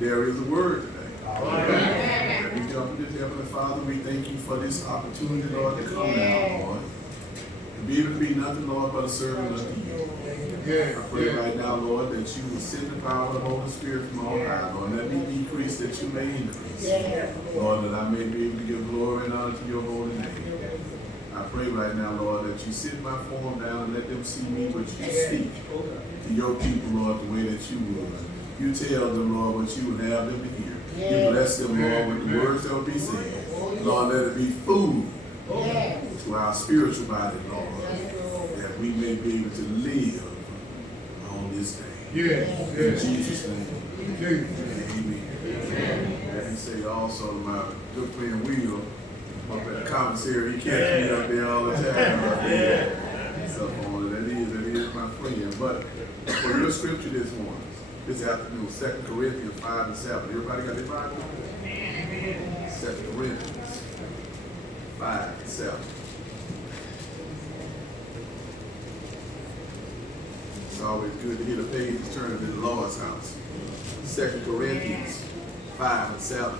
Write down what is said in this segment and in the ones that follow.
There is a word today. Amen. We jump into this, Heavenly Father, we thank you for this opportunity, Lord, to come now, Lord. To be able to be nothing, Lord, but a servant unto you. I pray right now, Lord, that you will send the power of the Holy Spirit from on high, Lord. Let me decrease that you may increase. Lord, that I may be able to give glory and honor to your holy name. I pray right now, Lord, that you sit my form down and let them see me what you speak to your people, Lord, the way that you would. You tell them, Lord, what you would have them to hear. You bless them, Lord, with the words that will be said. Lord, let it be food to our spiritual body, Lord, that we may be able to live on this day. In Jesus' name. Amen. Let me say also to my good friend Will, up at the commissary, he catches me up there all the time. That is my friend. But for your scripture this afternoon, 2 Corinthians 5 and 7. Everybody got their Bible? 2 Corinthians 5 and 7. It's always good to hear the pages turning to the Lord's house. 2 Corinthians 5 and 7.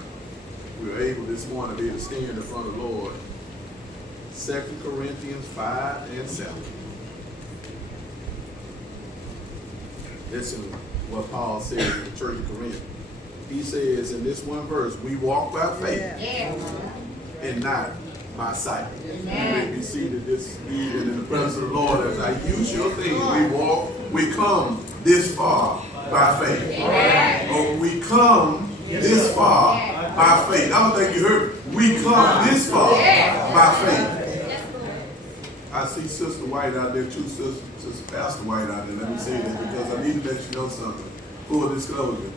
We were able this morning to be able to stand in front of the Lord. 2 Corinthians 5 and 7. Listen what Paul says in the church of Corinth. He says in this one verse, we walk by faith and not by sight. You may be seated this evening in the presence of the Lord as I use your thing. We come this far by faith. Or we come this far by faith. I don't think you heard me. We come this far by faith. I see Sister White out there too, Sister Pastor White out there. Let me say that because I need to let you know something. Full disclosure.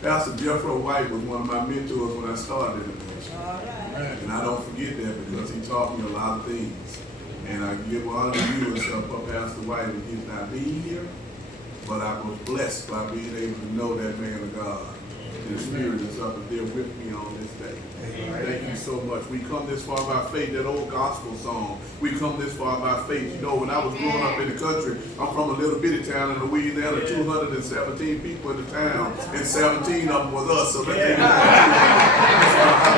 Pastor Jeffro White was one of my mentors when I started in the ministry. And I don't forget that because he taught me a lot of things. And I give honor to you and stuff for Pastor White and his not being here. But I was blessed by being able to know that man of God. And the Spirit is up there with me on this day. Thank you so much. We come this far by faith, that old gospel song. We come this far by faith. You know, when I was growing up in the country, I'm from a little bitty town in Louisiana, 217 people in the town, and 17 of them was us. So let's take how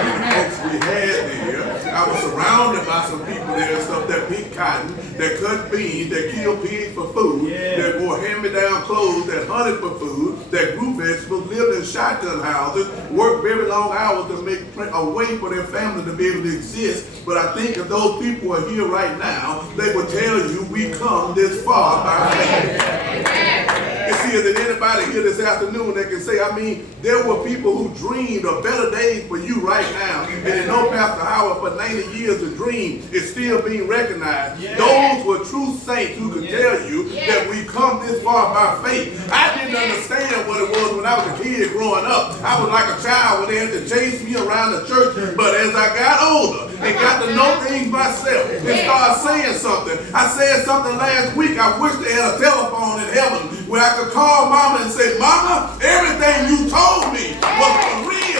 many folks we had there. I was surrounded by some people there and stuff that picked cotton, that cut beans, that killed pigs for food, that wore hand-me-down clothes, that hunted for food, that grew vegetables, lived in shotgun houses, worked very long hours to make a way for their family to be able to exist. But I think if those people are here right now, they will tell you we come this far by faith. You see, is there anybody here this afternoon that can say, I mean, there were people who dreamed of better days for you right now. And you know, Pastor Howard, for 90 years, the dream is still being recognized. Those were true saints who could tell you that we come this far by faith. I didn't understand what it was when I was a kid growing up. I was like a child when they had to chase me around the church. But as I got older and got to know things myself and started saying something, I said something last week. I wish they had a telephone in heaven where I could call Mama and say, Mama, everything you told me was for real.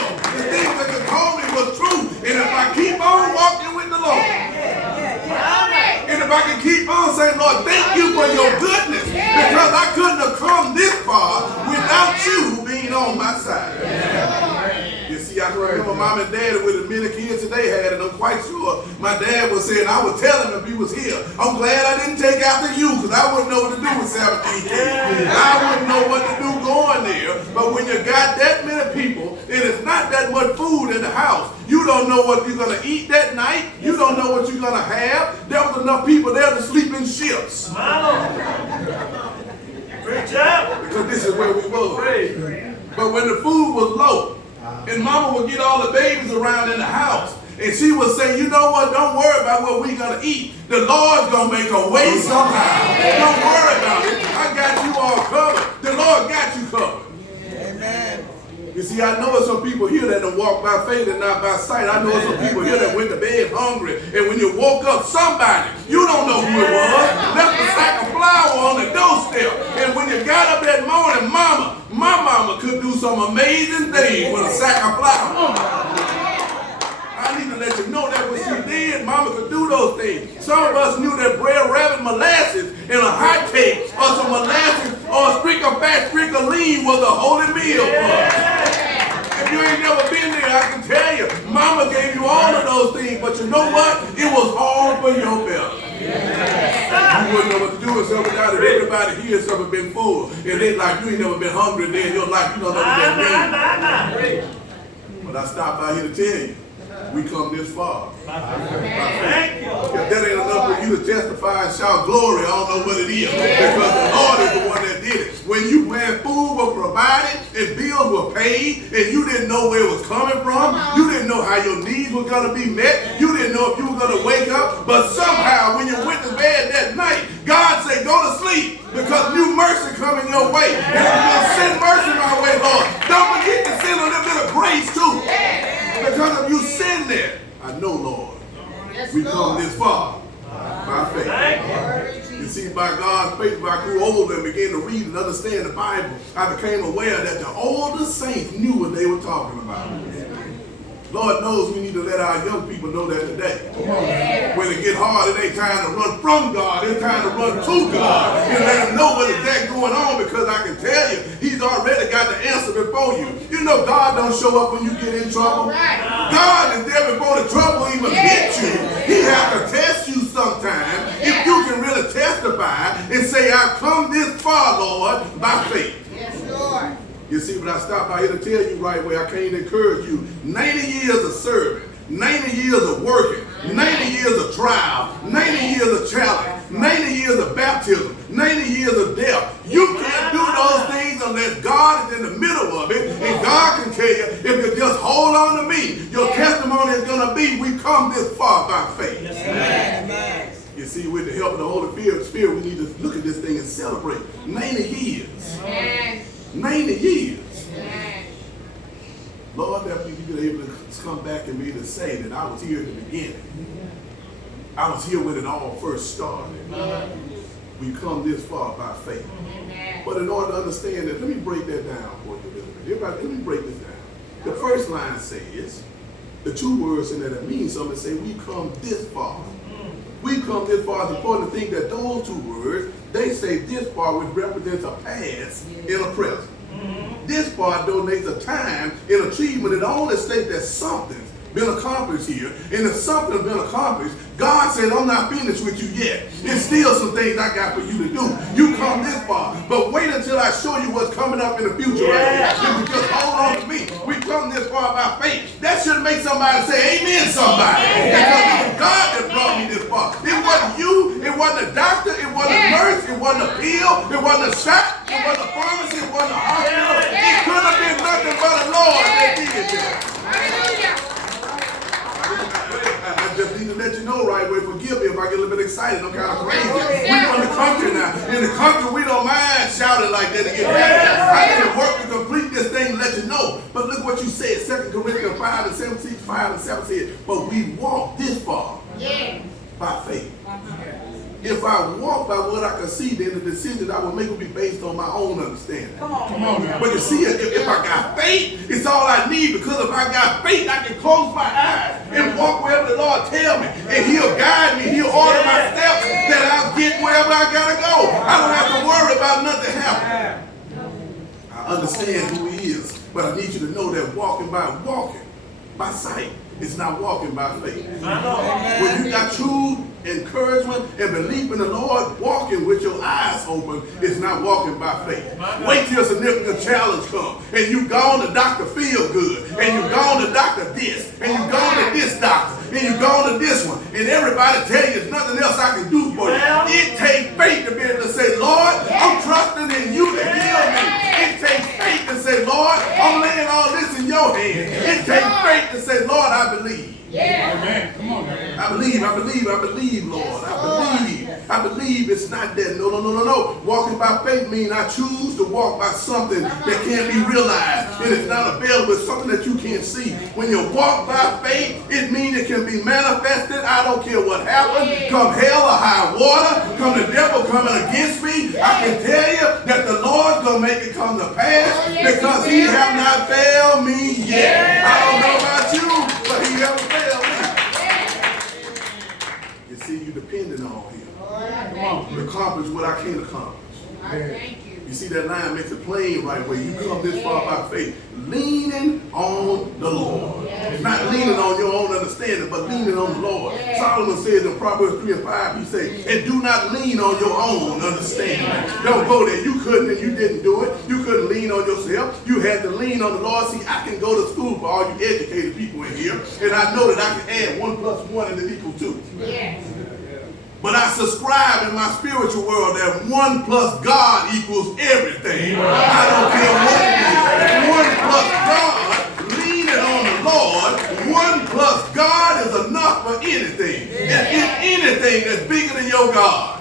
saying, Lord, thank you for your goodness, because I couldn't have come this far without you being on my side. You see, I can remember mom and dad with as many kids that they had, and I'm quite sure my dad was saying, I would tell him if he was here, I'm glad I didn't take after you, because I wouldn't know what to do with 17 kids. I wouldn't know what to do going there. But when you got that many people, and it's not that much food in the house, you don't know what you're going to eat that night. You don't know what you're going to have. There was enough people there to sleep in ships. Great job. Because this is where we were. But when the food was low, and mama would get all the babies around in the house, and she would say, you know what, don't worry about what we're going to eat. The Lord's going to make a way somehow. Don't worry about it. I got you all covered. The Lord got you covered. Amen. You see, I know some people here that don't walk by faith and not by sight. I know some people here that went to bed hungry, and when you woke up, somebody, you don't know who it was, left a sack of flour on the doorstep. And when you got up that morning, my mama could do some amazing things with a sack of flour. I need to let you know that when she did, mama could do those things. Some of us knew that bread, rabbit, molasses, and a hot cake, or some molasses, or a streak of fat, streak of lean was a holy meal for us. If you ain't never been there, I can tell you, mama gave you all of those things, but you know what? It was all for your belly. You wouldn't know what to do with something without it. Everybody here has ever been full. And they like, you ain't never been hungry a day in your life. You don't know what been. But I stopped by here to tell you, we come this far. Thank you. If that ain't enough for you to testify and shout glory, I don't know what it is. Because the Lord is the one that did it. When food was provided and bills were paid and you didn't know where it was coming from, you didn't know how your needs were going to be met, you didn't know if you were going to wake up, but somehow when you went to bed that night, God said, go to sleep because new mercy coming your way. And if you're going to send mercy my way, Lord, don't forget to send a little bit of grace too. Because if you sin there, I know, Lord, we come this far by faith. You see, by God's faith, if I grew older and began to read and understand the Bible, I became aware that the older saints knew what they were talking about. Lord knows we need to let our young people know that today. When it get hard, it ain't time to run from God. It's time to run to God and let them know what is that going on, because I can tell you, he's already got the answer before you. You know God don't show up when you get in trouble. God is there before the trouble even hits you. He has to test you sometime if you can really testify and say, I've come this far, Lord, by faith. Yes, Lord. You see, but I stopped by here to tell you right where I came to encourage you. 90 years of serving, 90 years of working, 90 years of trial, 90 years of challenge, 90 years of baptism, 90 years of death. You can't do those things unless God is in the middle of it. And God can tell you, if you just hold on to me, your testimony is going to be, we come this far by faith. Amen. You see, with the help of the Holy Spirit, we need to look at this thing and celebrate 90 years. Amen. 90 years. Amen. Lord, that we be able to come back and be able to say that I was here at the beginning. I was here when it all first started. We come this far by faith. Amen. But in order to understand that, let me break that down for you a little bit. Everybody, let me break this down. The first line says, the two words in there that mean something, say, we come this far. We come this far. It's important to think that those two words, they say this far, which represents a past and a present. This part donates a time and achievement. It only states that something's been accomplished here. And if something's been accomplished, God said, I'm not finished with you yet. There's still some things I got for you to do. You come this far, but wait until I show you what's coming up in the future. Right here. You just hold on to me. We come this far by faith. That should make somebody say, amen, somebody. Because it was God that brought me this far. It wasn't you. It wasn't a doctor. It wasn't a nurse. It wasn't a pill. It wasn't a shot. It wasn't a pharmacy. It wasn't a hospital. It could have been nothing but the Lord that did it. Hallelujah. I just need to let you know right away. Forgive me if I get a little bit excited. I'm kind of crazy. We're from the country now. In the country, we don't mind shouting like that to get back. I need to work to complete this thing and let you know. But look what you said. 2 Corinthians 5 and 17, 5 and 7 said, but we walk this far by faith. If I walk by what I can see, then the decision I will make will be based on my own understanding. Come on. But you see, if I got faith, it's all I need, because if I got faith, I can close my eyes and walk wherever the Lord tells me. And he'll guide me. He'll order my steps that I'll get wherever I got to go. I don't have to worry about nothing happening. I understand who he is, but I need you to know that walking by sight is not walking by faith. When you got true encouragement and belief in the Lord, walking with your eyes open is not walking by faith. Wait till a significant challenge comes and you gone to Dr. Feel Good, and you gone to Dr. This, and you gone to this doctor, and you gone to this one, and everybody tell you there's nothing else I can do for you. It takes faith to be able to say, Lord, I'm trusting in you to heal me. It takes faith to say, Lord, I'm laying all this in your hands. It takes faith to say, Lord, I believe. Amen. Come on, man. I believe, Lord. I believe it's not that. No. Walking by faith means I choose to walk by something that can't be realized. And it's not available. It's something that you can't see. When you walk by faith, it means it can be manifested. I don't care what happens. Come hell or high water. Come the devil coming against me. I can tell you that the Lord's going to make it come to pass, because he have not failed me yet. I don't know about you, but he haven't failed me. You see, you depending on him to accomplish what I can't accomplish. Thank you. You see, that line makes it plain right where you come this far by faith, leaning on the Lord. Not leaning on your own understanding, but leaning on the Lord. Solomon says in Proverbs 3 and 5, he says, and do not lean on your own understanding. Don't go there. You couldn't and you didn't do it. You couldn't lean on yourself. You had to lean on the Lord. See, I can go to school for all you educated people in here, and I know that I can add 1 plus 1 and it equal 2. Yes. But I subscribe in my spiritual world that 1 plus God equals everything. I don't care what it is. 1 plus God, leaning on the Lord, 1 plus God is enough for anything. And anything that's bigger than your God.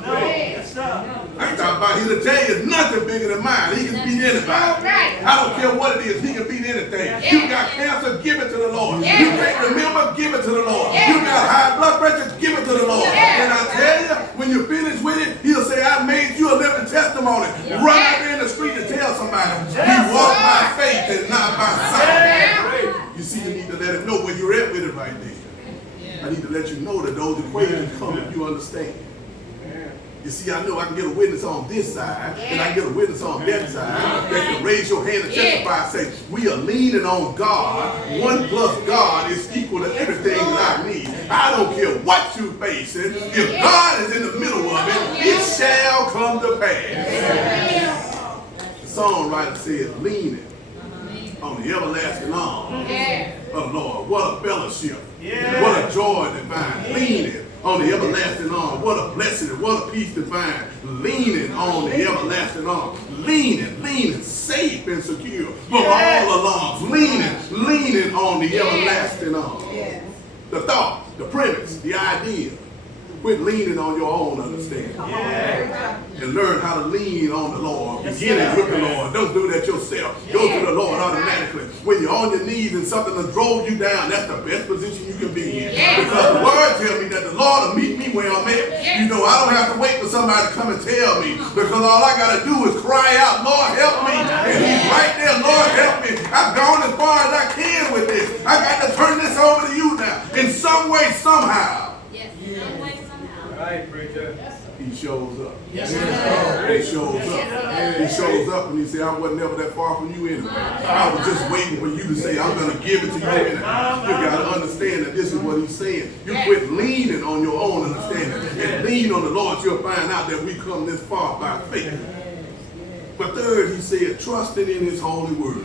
I stop by here to tell you, nothing bigger than mine. He can beat anybody. I don't care what it is. He can beat anything. You got cancer, give it to the Lord. You can't remember, give it to the Lord. You got high blood pressure, give it to the Lord. And I tell you, when you finish with it, he'll say, I made you a living testimony. Run out there in the street and tell somebody, you walk by faith and not by sight. You see, you need to let him know where you're at with it right there. I need to let you know that those equations come if you understand. You see, I know I can get a witness on this side, and I can get a witness on that side that can raise your hand and testify and say, we are leaning on God. 1 plus God is equal to everything that I need. I don't care what you're facing. If God is in the middle of it, it shall come to pass. The songwriter says, leaning on the everlasting arm of the Lord. What a fellowship. What a joy divine. Leaning on the everlasting arm. What a blessing, what a peace divine. Leaning on the everlasting arm. Leaning, safe and secure from all alarms. Leaning on the everlasting arm. The thought, the premise, the idea. Quit leaning on your own understanding. And learn how to lean on the Lord. Beginning with the Lord. Don't do that yourself. Go to the Lord automatically. When you're on your knees and something that drove you down, that's the best position you can be in. Because the word tells me that the Lord will meet me where I'm at. You know, I don't have to wait for somebody to come and tell me. Because all I got to do is cry out, Lord, help me. And he's right there, Lord, help me. I've gone as far as I can with this. I got to turn this over to you now. In some way, somehow. Some way, somehow. Right, preacher. He shows up. Yes, He shows up. He shows up and he said, I wasn't ever that far from you anyway. I was just waiting for you to say, I'm going to give it to you anyway. You got to understand that this is what he's saying. You quit leaning on your own understanding and lean on the Lord. You'll find out that we come this far by faith. But third, he said, trusting in his holy word.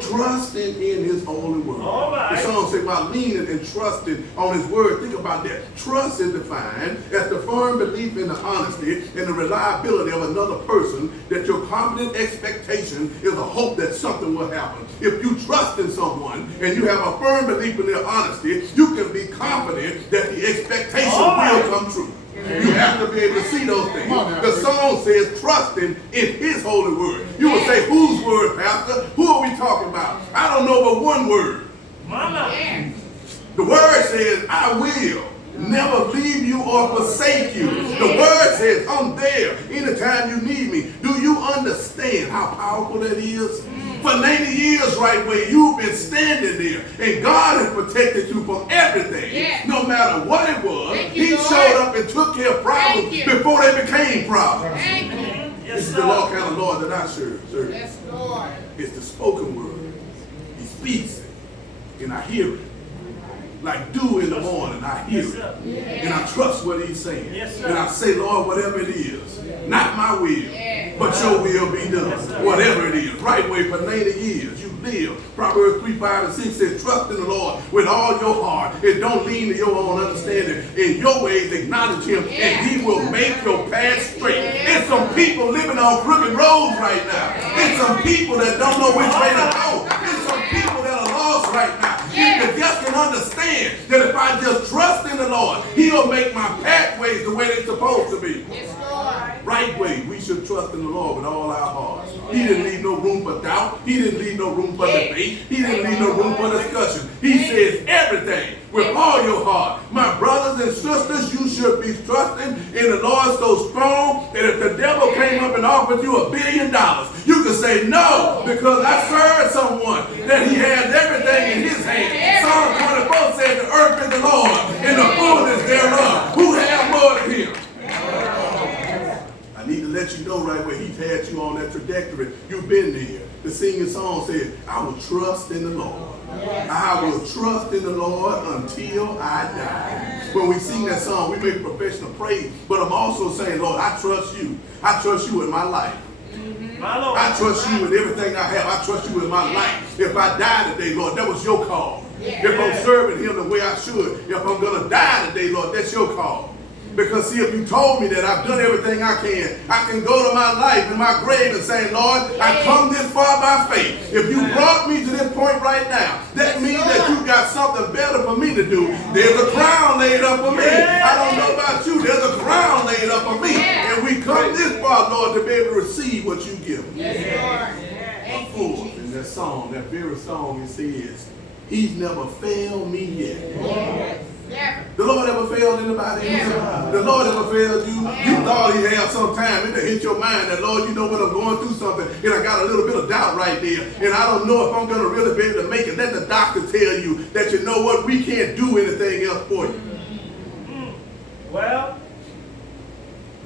Trusting in his holy word. The song says about leaning and trusting on his word. Think about that. Trust is defined as the firm belief in the honesty and the reliability of another person, that your confident expectation is a hope that something will happen. If you trust in someone and you have a firm belief in their honesty, you can be confident that the expectation will come true. You have to be able to see those things. The song says trusting in his holy word. You will say, whose word, Pastor? Who are we talking about? I don't know but one word. The word says, I will never leave you or forsake you. The word says, I'm there anytime you need me. Do you understand how powerful that is? For 90 years, right where you've been standing there, and God has protected you from everything, no matter what it was. He showed up and took care of problems before they became problems. This is the law kind of Lord that I serve. Yes, Lord. It's the spoken word. He speaks it, and I hear it. Like dew in the morning, I hear it. And I trust what he's saying. And I say, Lord, whatever it is, not my will, but your will be done. Whatever it is, right way for 90 years, you live. Proverbs 3, 5, and 6 says, trust in the Lord with all your heart, and don't lean to your own understanding. In your ways, acknowledge him, and he will make your path straight. There's some people living on crooked roads right now. There's some people that don't know which way to go. There's some people that are lost right now. If you just can understand that if I just trust in the Lord, he'll make my pathways the way they're supposed to be. Right way, we should trust in the Lord with all our hearts. He didn't leave no room for doubt. He didn't leave no room for debate. He didn't leave no room for discussion. He says everything with all your heart. My brothers and sisters, you should be trusting in the Lord so strong that if the devil came up and offered you $1 billion, you could say no, because I serve someone that he has everything in his hand. Psalm 24 says the earth is the Lord and the fullness thereof. Who have more than him? I need to let you know right where he's had you on that trajectory. You've been there. The singing song said, I will trust in the Lord. I will trust in the Lord until I die. When we sing that song, we make a profession of praise, but I'm also saying, Lord, I trust you. I trust you in my life. I trust you with everything I have. I trust you with my life. If I die today, Lord, that was your call. If I'm serving him the way I should, if I'm going to die today, Lord, that's your call. Because see, if you told me that I've done everything I can go to my life in my grave and say, Lord, I come this far by faith. If you brought me to this point right now, that means that you got something better for me to do. There's a crown laid up for me. I don't know about you. There's a crown laid up for me. And we come this far, Lord, to be able to receive what you give me. Of course, in that song, that very song, it says, he's never failed me yet. The Lord ever failed anybody? The Lord ever failed you? You thought he had some time. It hit your mind that, Lord, you know what, I'm going through something, and I got a little bit of doubt right there, and I don't know if I'm going to really be able to make it. Let the doctor tell you that, you know what, we can't do anything else for you. Well,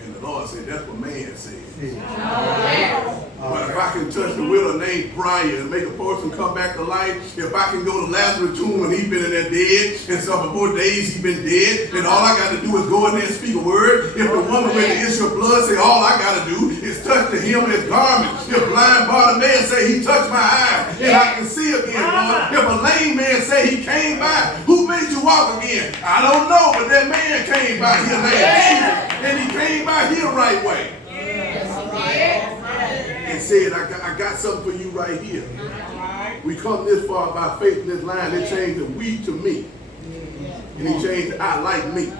and the Lord said, that's what man said. But if I can touch the widow named Brian and make a person come back to life, if I can go to Lazarus' tomb and he's been in there dead, and some 4 days he's been dead, and all I got to do is go in there and speak a word. If the woman with the issue of blood say all I got to do is touch the hem of his garment, if blind Bartimaeus say he touched my eye and I can see again, Lord. If a lame man say he came by, who made you walk again? I don't know, but that man came by here named Jesus, and he came by here right way. And said, I got something for you right here. We come this far by faith in this line. They changed the we to me. And he changed the I like me.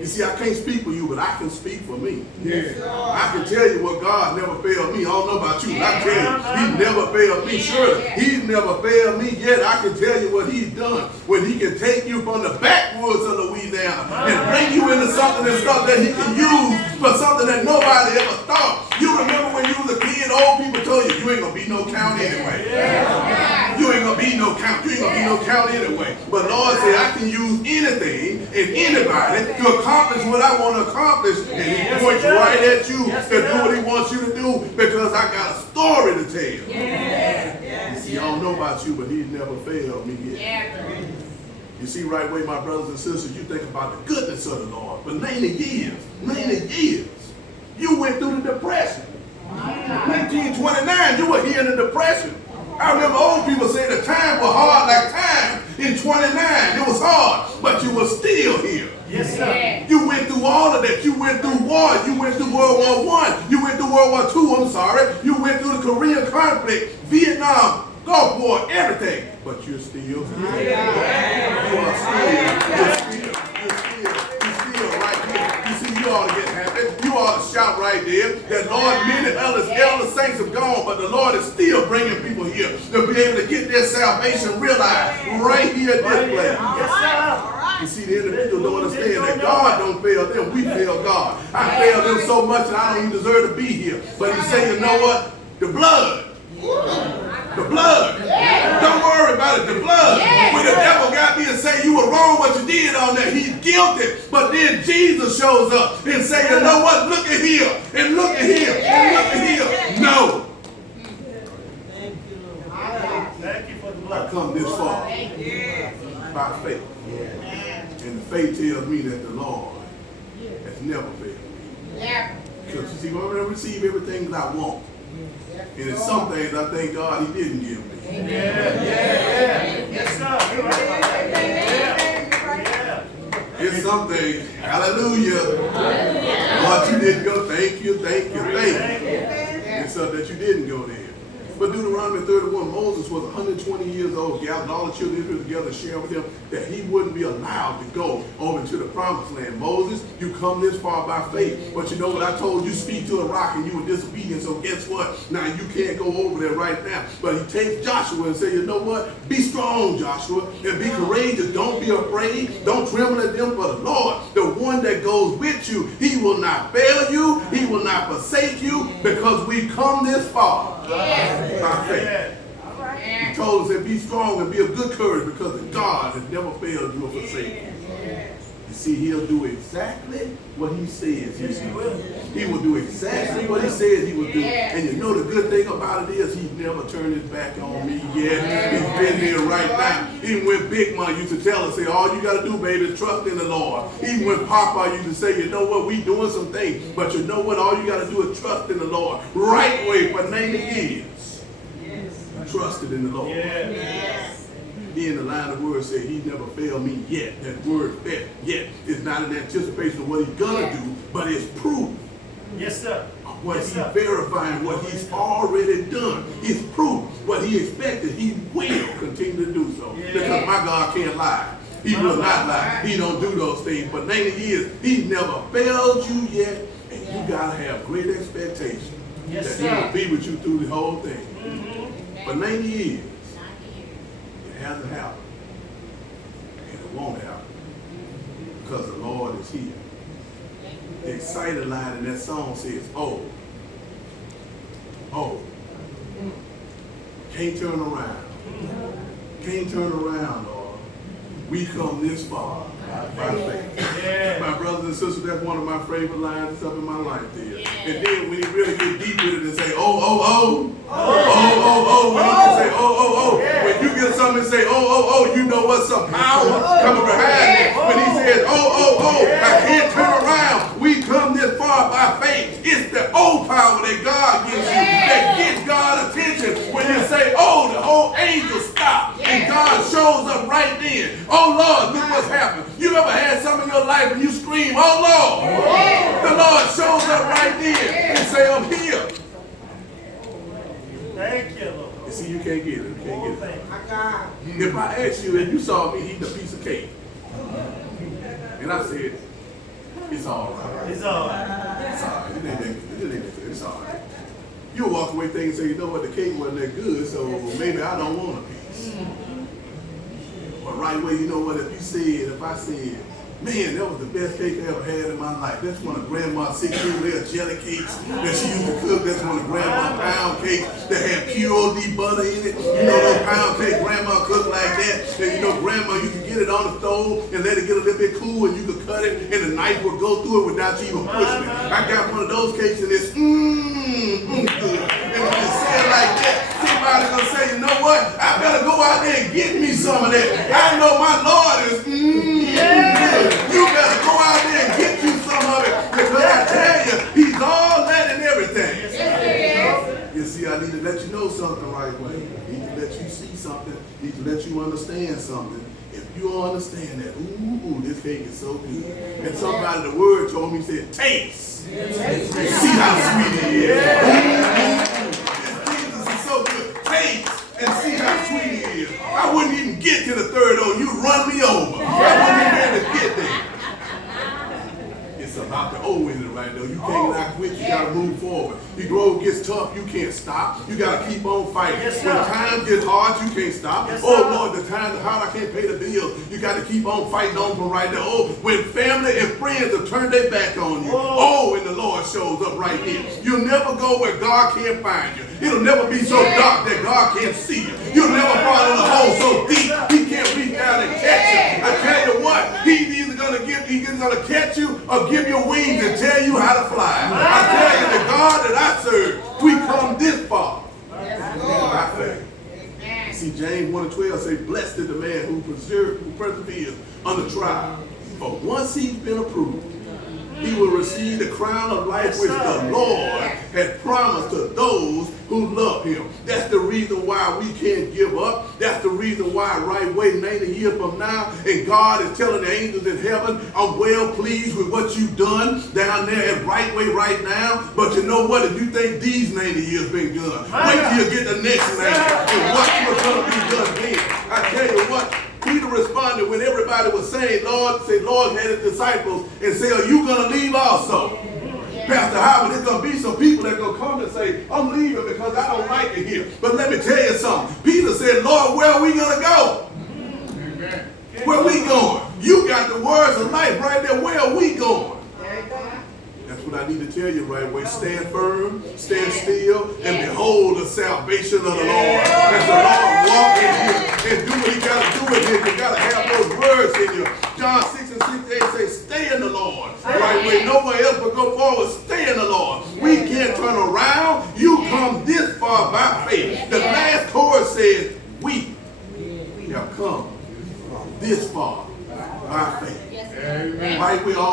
You see, I can't speak for you, but I can speak for me. I can tell you what God never failed me. I don't know about you, but I tell you, he never failed me. Surely, he's never failed me yet. I can tell you what he's done. When he can take you from the backwoods of Louisiana and bring you into something and stuff that he can use for something that nobody ever thought. You remember when you was a kid, old people told you, you ain't going to be no count anyway. You ain't going to be no count. You ain't going to be no count anyway. But Lord said, I can use anything and anybody to accomplish what I want to accomplish. And he points right at you to do what he wants you to do, because I got a story to tell. You see, I don't know about you, but he's never failed me yet. You see, right away, my brothers and sisters, you think about the goodness of the Lord. For 90 years, you went through the Depression. 1929, you were here in the Depression. I remember old people say the time was hard like time in 29. It was hard, but you were still here. Yes, sir. You went through all of that. You went through war. You went through World War I. You went through World War II, I'm sorry. You went through the Korean conflict, Vietnam, Gulf War, everything. But you're still here. You are still right here. You see, you ought to get happy. You ought to shout right there that, Lord, many elder saints have gone, but the Lord is still bringing people here to be able to get their salvation realized right here at this place. Yes, sir. You see, the individual don't understand that God don't fail them. We fail God. I fail them so much that I don't even deserve to be here. But He say, you know what? The blood. The blood. Don't worry about it. The blood. When the devil got me and say you were wrong what you did on that, he's guilty. But then Jesus shows up and say, you know what? Look at here. And look at here. And look at here. No. Thank you for the blood. I come this far by faith. And the faith tells me that the Lord has never failed me. Because you see, when I receive everything that I want. And in some things I thank God He didn't give me. Yes, sir. It's something, hallelujah. Lord, you didn't go. Thank you. It's something that you didn't go there. But Deuteronomy 31, Moses was 120 years old, gathered all the children of Israel together, sharing with them that he wouldn't be allowed to go over to the promised land. Moses, you come this far by faith, but you know what I told you? Speak to a rock and you were disobedient, so guess what? Now you can't go over there right now. But he takes Joshua and says, you know what? Be strong, Joshua, and be courageous. Don't be afraid. Don't tremble at them, for the Lord, the one that goes with you, He will not fail you. He will not forsake you, because we come this far. By faith. He told us that be strong and be of good courage, because God has never failed you or forsaken you. You see, He'll do exactly what He says He will. He will do exactly what He says He will do. And you know the good thing about it is He's never turned His back on me yet. He's been there right now. Even when Big Mom used to tell us, say, all you got to do, baby, is trust in the Lord. Even when Papa used to say, you know what, we doing some things, but you know what, all you got to do is trust in the Lord. Right way for 90 years. Trusted in the Lord. Then the line of words said, He never failed me yet. That word yet is not an anticipation of what He's gonna do, but it's proof. Yes, sir. What He's verifying, what He's already done. It's proof. What He expected, He will continue to do so. Because my God can't lie. He will not lie. He don't do those things. But 90 years, He's never failed you yet, and you gotta have great expectation that He will be with you through the whole thing. For 90 years, it hasn't happened. And it won't happen. Because the Lord is here. The excited line in that song says, oh, can't turn around. Can't turn around, Lord. We come this far by faith. My brothers and sisters, that's one of my favorite lines up in my life there. And then when you really get deep with it and say, when you can say, when you get something and say, you know what's some power coming behind it. When he says, I can't turn around. We come this far by faith. It's the power that God gives you that gets God's attention. When you say, the whole angel stops and God shows up right then. Oh Lord, look what's happened. You ever had some in your life and you scream, oh Lord? The Lord shows up right then and say, I'm here. Thank you, Lord. You see, you can't get it. You can't get it. If I asked you and you saw me eating a piece of cake, and I said, it's all right. It's all right. It's all right. It ain't that good. It's all right. You'll walk away thinking, say, you know what, the cake wasn't that good, so maybe I don't want a piece. But right away, you know what, if I said, man, that was the best cake I ever had in my life. That's one of Grandma's 6-year jelly cakes that she used to cook. That's one of Grandma's pound cakes that had pure butter in it. You know those pound cakes Grandma cooked like that? And you know Grandma, you could get it on the stove and let it get a little bit cool and you could cut it and the knife would go through it without you even pushing it. I got one of those cakes and it's good. And when you say it like that, somebody's going to say, you know what? I better go out there and get me some of that. I know my Lord is good. You better go out there and get you some of it, because I tell you, He's all that and everything. You see, I need to let you know something right away. I need to let you see something. I need to let you understand something. If you don't understand that, this cake is so good. And somebody, the word told me, said, taste. See how sweet it is. Jesus is so good. Taste and see how sweet it is. I wouldn't even get to the third you run me over. I wouldn't even be able to get there. It's about the O in it right there. though. You can't not quit. You got to move forward. The road gets tough. You can't stop. You got to keep on fighting. Yes, when sir. times get hard, you can't stop. Yes, oh, sir. Lord, the times are hard. I can't pay the bills. You got to keep on fighting on from right there. Oh, when family and friends have turned their back on you. Oh, and the Lord shows up right here. You'll never go where God can't find you. It'll never be so dark that God can't see you. You'll never fall in a hole so deep He can't reach down and catch you. I tell you what, He's either gonna catch you or give you wings and tell you how to fly. I tell you, the God that I serve, we come this far. By faith. See, James 1:12 say, blessed is the man who perseveres under trial. For once he's been approved, he will receive the crown of life which the Lord had promised to those who love him. That's the reason why we can't give up. That's the reason why right way 90 years from now, and God is telling the angels in heaven, I'm well pleased with what you've done down there at right way right now. But you know what? If you think these 90 years been done, wait till you get the next 90 and watch what's going to be done then. I tell you what, Peter responded when everybody was saying, Lord had his disciples and say, are you going to leave also? Pastor Howard, there's going to be some people that are going to come and say, I'm leaving because I don't like it here. But let me tell you something. Peter said, Lord, where are we going to go? Amen. Where are we going? You got the words of life right there. Where are we going? That's what I need to tell you right away. Stand firm, stand still, and behold the salvation of the Lord. As the Lord walk in you and do what he got to do with him, you got to have those words in you. John 6:68 say, stay in the Lord. Right way, nowhere else but go forward. Stay in the Lord. We can't turn around. You come this far by faith. The last chorus says, we have come this far by faith. Right way, all